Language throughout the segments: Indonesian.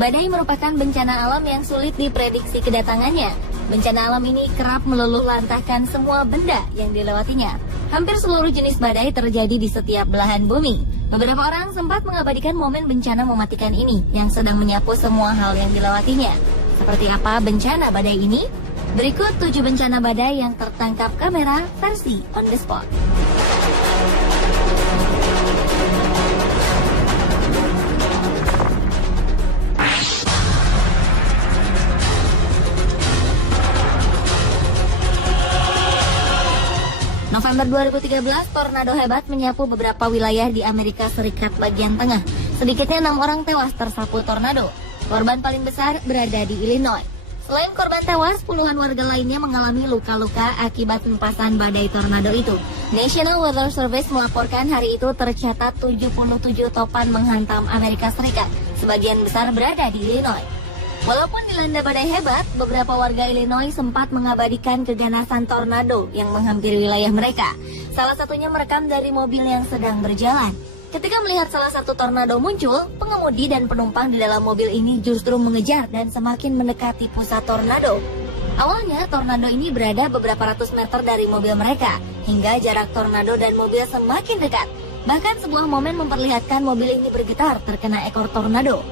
Badai merupakan bencana alam yang sulit diprediksi kedatangannya. Bencana alam ini kerap meluluh lantahkan semua benda yang dilewatinya. Hampir seluruh jenis badai terjadi di setiap belahan bumi. Beberapa orang sempat mengabadikan momen bencana mematikan ini yang sedang menyapu semua hal yang dilewatinya. Seperti apa bencana badai ini? Berikut 7 bencana badai yang tertangkap kamera versi on the spot. November 2013, tornado hebat menyapu beberapa wilayah di Amerika Serikat bagian tengah. Sedikitnya 6 orang tewas tersapu tornado. Korban paling besar berada di Illinois. Selain korban tewas, puluhan warga lainnya mengalami luka-luka akibat hempasan badai tornado itu. National Weather Service melaporkan hari itu tercatat 77 topan menghantam Amerika Serikat. Sebagian besar berada di Illinois. Walaupun dilanda badai hebat, beberapa warga Illinois sempat mengabadikan keganasan tornado yang menghampiri wilayah mereka. Salah satunya merekam dari mobil yang sedang berjalan. Ketika melihat salah satu tornado muncul, pengemudi dan penumpang di dalam mobil ini justru mengejar dan semakin mendekati pusat tornado. Awalnya, tornado ini berada beberapa ratus meter dari mobil mereka, hingga jarak tornado dan mobil semakin dekat. Bahkan sebuah momen memperlihatkan mobil ini bergetar terkena ekor tornado.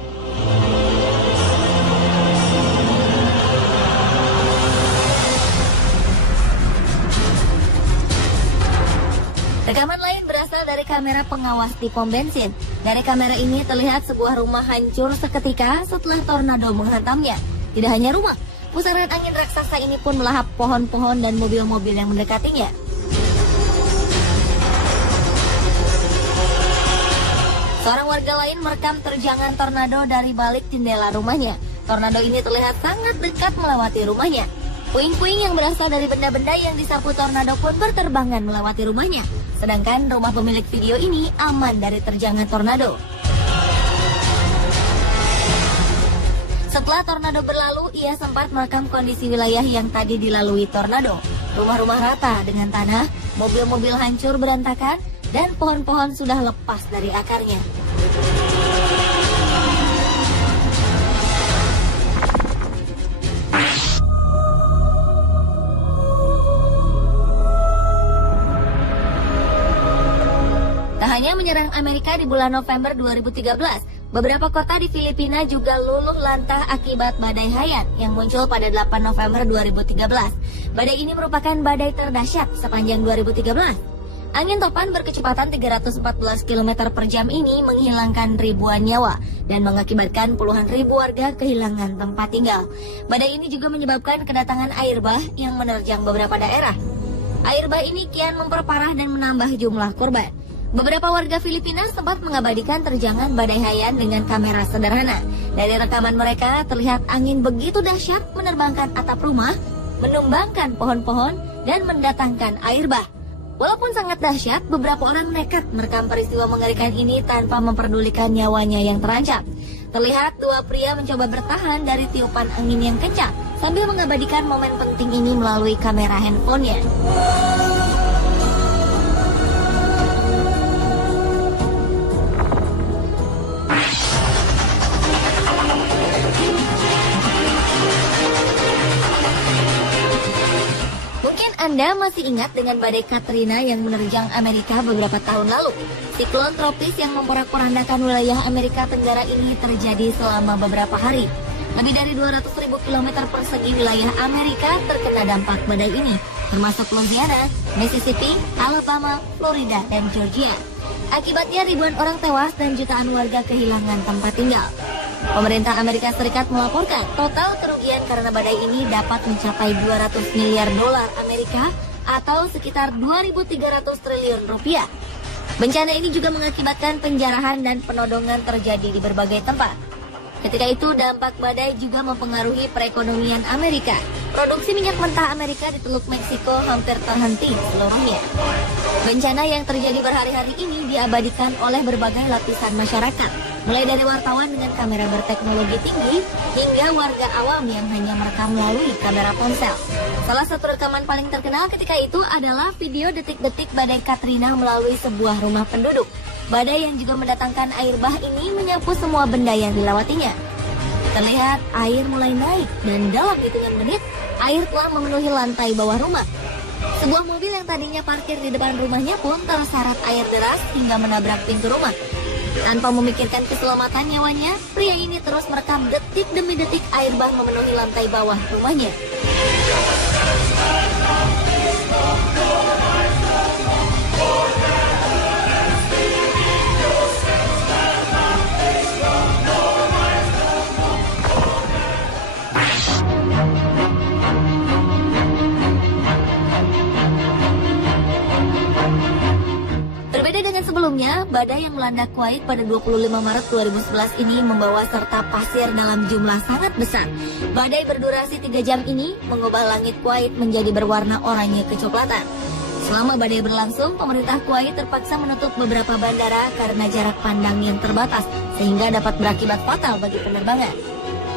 Rekaman lain berasal dari kamera pengawas di pom bensin. Dari kamera ini terlihat sebuah rumah hancur seketika setelah tornado menghantamnya. Tidak hanya rumah, pusaran angin raksasa ini pun melahap pohon-pohon dan mobil-mobil yang mendekatinya. Seorang warga lain merekam terjangan tornado dari balik jendela rumahnya. Tornado ini terlihat sangat dekat melewati rumahnya. Puing-puing yang berasal dari benda-benda yang disapu tornado pun berterbangan melewati rumahnya. Sedangkan rumah pemilik video ini aman dari terjangan tornado. Setelah tornado berlalu, ia sempat merekam kondisi wilayah yang tadi dilalui tornado. Rumah-rumah rata dengan tanah, mobil-mobil hancur berantakan, dan pohon-pohon sudah lepas dari akarnya. Hanya menyerang Amerika di bulan November 2013, beberapa kota di Filipina juga luluh lantah akibat badai Haiyan yang muncul pada 8 November 2013. Badai ini merupakan badai terdahsyat sepanjang 2013. Angin topan berkecepatan 314 km per jam ini menghilangkan ribuan nyawa dan mengakibatkan puluhan ribu warga kehilangan tempat tinggal. Badai ini juga menyebabkan kedatangan air bah yang menerjang beberapa daerah. Air bah ini kian memperparah dan menambah jumlah korban. Beberapa warga Filipina sempat mengabadikan terjangan badai Haiyan dengan kamera sederhana. Dari rekaman mereka terlihat angin begitu dahsyat menerbangkan atap rumah, menumbangkan pohon-pohon, dan mendatangkan air bah. Walaupun sangat dahsyat, beberapa orang nekat merekam peristiwa mengerikan ini tanpa memperdulikan nyawanya yang terancam. Terlihat dua pria mencoba bertahan dari tiupan angin yang kencang sambil mengabadikan momen penting ini melalui kamera handphonenya. Anda masih ingat dengan badai Katrina yang menerjang Amerika beberapa tahun lalu? Siklon tropis yang memporak-porandakan wilayah Amerika Tenggara ini terjadi selama beberapa hari. Lebih dari 200.000 km persegi wilayah Amerika terkena dampak badai ini, termasuk Louisiana, Mississippi, Alabama, Florida, dan Georgia. Akibatnya ribuan orang tewas dan jutaan warga kehilangan tempat tinggal. Pemerintah Amerika Serikat melaporkan total kerugian karena badai ini dapat mencapai 200 miliar dolar Amerika atau sekitar 2.300 triliun rupiah. Bencana ini juga mengakibatkan penjarahan dan penodongan terjadi di berbagai tempat. Ketika itu, dampak badai juga mempengaruhi perekonomian Amerika. Produksi minyak mentah Amerika di Teluk Meksiko hampir terhenti seluruhnya. Bencana yang terjadi berhari-hari ini diabadikan oleh berbagai lapisan masyarakat, mulai dari wartawan dengan kamera berteknologi tinggi hingga warga awam yang hanya merekam melalui kamera ponsel. Salah satu rekaman paling terkenal ketika itu adalah video detik-detik badai Katrina melalui sebuah rumah penduduk. Badai yang juga mendatangkan air bah ini menyapu semua benda yang dilewatinya. Terlihat air mulai naik dan dalam hitungan menit, air telah memenuhi lantai bawah rumah. Sebuah mobil yang tadinya parkir di depan rumahnya pun terseret air deras hingga menabrak pintu rumah. Tanpa memikirkan keselamatan nyawanya, pria ini terus merekam detik demi detik air bah memenuhi lantai bawah rumahnya. Berbeda dengan sebelumnya, badai yang melanda Kuwait pada 25 Maret 2011 ini membawa serta pasir dalam jumlah sangat besar. Badai berdurasi 3 jam ini mengubah langit Kuwait menjadi berwarna oranye kecoklatan. Selama badai berlangsung, pemerintah Kuwait terpaksa menutup beberapa bandara karena jarak pandang yang terbatas, sehingga dapat berakibat fatal bagi penerbangan.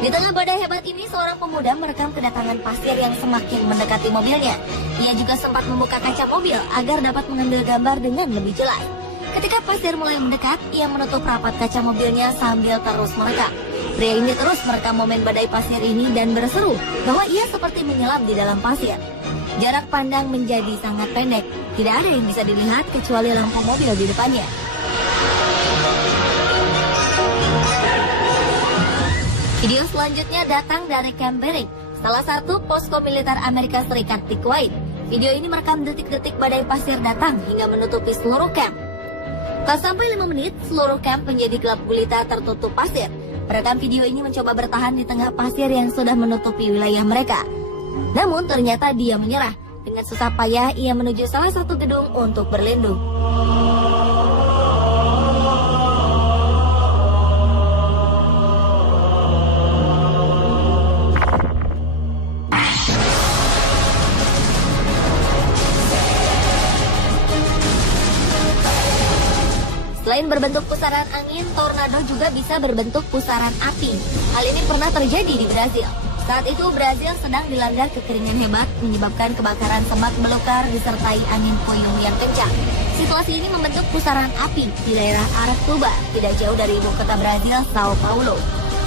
Di tengah badai hebat ini, seorang pemuda merekam kedatangan pasir yang semakin mendekati mobilnya. Ia juga sempat membuka kaca mobil agar dapat mengambil gambar dengan lebih jelas. Ketika pasir mulai mendekat, ia menutup rapat kaca mobilnya sambil terus merekam. Pria ini terus merekam momen badai pasir ini dan berseru bahwa ia seperti menyelam di dalam pasir. Jarak pandang menjadi sangat pendek. Tidak ada yang bisa dilihat kecuali lampu mobil di depannya. Video selanjutnya datang dari Camp Bering, salah satu posko militer Amerika Serikat di Kuwait. Video ini merekam detik-detik badai pasir datang hingga menutupi seluruh camp. Tak sampai 5 menit, seluruh camp menjadi gelap gulita tertutup pasir. Perekam video ini mencoba bertahan di tengah pasir yang sudah menutupi wilayah mereka. Namun ternyata dia menyerah. Dengan susah payah, ia menuju salah satu gedung untuk berlindung. Selain berbentuk pusaran angin, tornado juga bisa berbentuk pusaran api. Hal ini pernah terjadi di Brazil. Saat itu Brazil sedang dilanda kekeringan hebat menyebabkan kebakaran semak belukar disertai angin puyuh yang kencang. Situasi ini membentuk pusaran api di daerah Aratuba, tidak jauh dari ibu kota Brazil, Sao Paulo.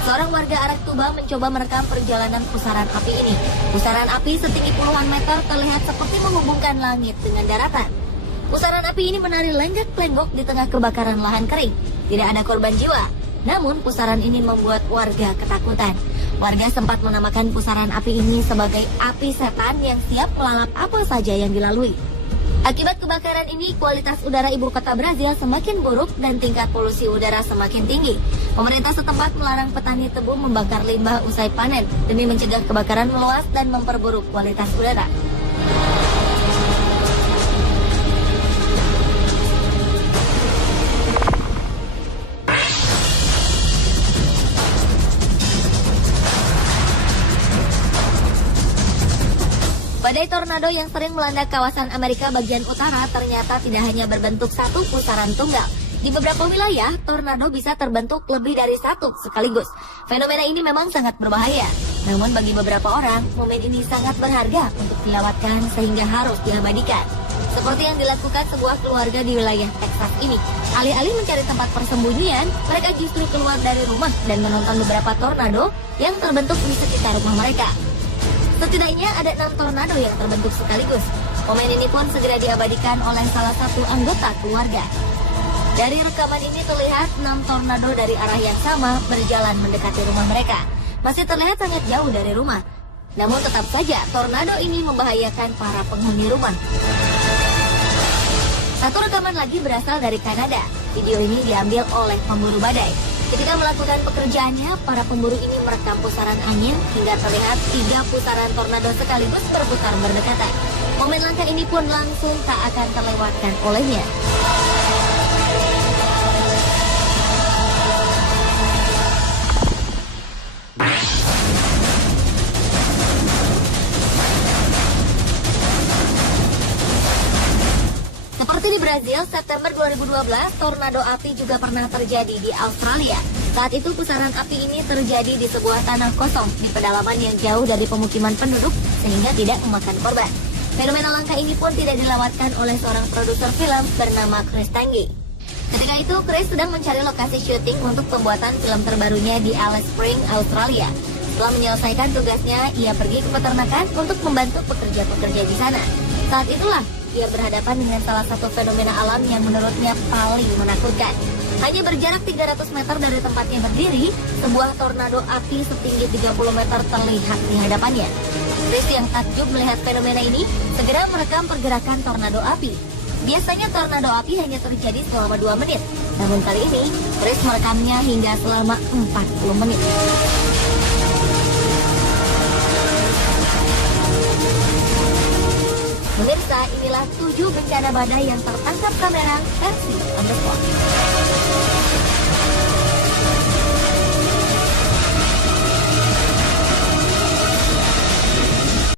Seorang warga Aratuba mencoba merekam perjalanan pusaran api ini. Pusaran api setinggi puluhan meter terlihat seperti menghubungkan langit dengan daratan. Pusaran api ini menari lenggak-lenggok di tengah kebakaran lahan kering. Tidak ada korban jiwa, namun pusaran ini membuat warga ketakutan. Warga sempat menamakan pusaran api ini sebagai api setan yang siap melalap apa saja yang dilalui. Akibat kebakaran ini, kualitas udara ibu kota Brazil semakin buruk dan tingkat polusi udara semakin tinggi. Pemerintah setempat melarang petani tebu membakar limbah usai panen demi mencegah kebakaran meluas dan memperburuk kualitas udara. Badai tornado yang sering melanda kawasan Amerika bagian utara ternyata tidak hanya berbentuk satu pusaran tunggal. Di beberapa wilayah, tornado bisa terbentuk lebih dari satu sekaligus. Fenomena ini memang sangat berbahaya. Namun bagi beberapa orang, momen ini sangat berharga untuk dilewatkan sehingga harus diabadikan. Seperti yang dilakukan sebuah keluarga di wilayah Texas ini. Alih-alih mencari tempat persembunyian, mereka justru keluar dari rumah dan menonton beberapa tornado yang terbentuk di sekitar rumah mereka. Setidaknya ada 6 tornado yang terbentuk sekaligus. Momen ini pun segera diabadikan oleh salah satu anggota keluarga. Dari rekaman ini terlihat 6 tornado dari arah yang sama berjalan mendekati rumah mereka. Masih terlihat sangat jauh dari rumah. Namun tetap saja tornado ini membahayakan para penghuni rumah. Satu rekaman lagi berasal dari Kanada. Video ini diambil oleh pemburu badai. Ketika melakukan pekerjaannya, para pemburu ini merekam pusaran angin hingga terlihat 3 pusaran tornado sekaligus berputar berdekatan. Momen langka ini pun langsung tak akan terlewatkan olehnya. Seperti di Brazil, September 2012, tornado api juga pernah terjadi di Australia. Saat itu pusaran api ini terjadi di sebuah tanah kosong di pedalaman yang jauh dari pemukiman penduduk sehingga tidak memakan korban. Fenomena langka ini pun tidak dilewatkan oleh seorang produser film bernama Chris Tange. Ketika itu, Chris sedang mencari lokasi syuting untuk pembuatan film terbarunya di Alice Springs, Australia. Setelah menyelesaikan tugasnya, ia pergi ke peternakan untuk membantu pekerja-pekerja di sana. Saat itulah, ia berhadapan dengan salah satu fenomena alam yang menurutnya paling menakutkan. Hanya berjarak 300 meter dari tempatnya berdiri, sebuah tornado api setinggi 30 meter terlihat di hadapannya. Chris yang takjub melihat fenomena ini, segera merekam pergerakan tornado api. Biasanya tornado api hanya terjadi selama 2 menit, namun kali ini Chris merekamnya hingga selama 40 menit. Pemirsa, inilah 7 bencana badai yang tertangkap kamera versi On The Spot.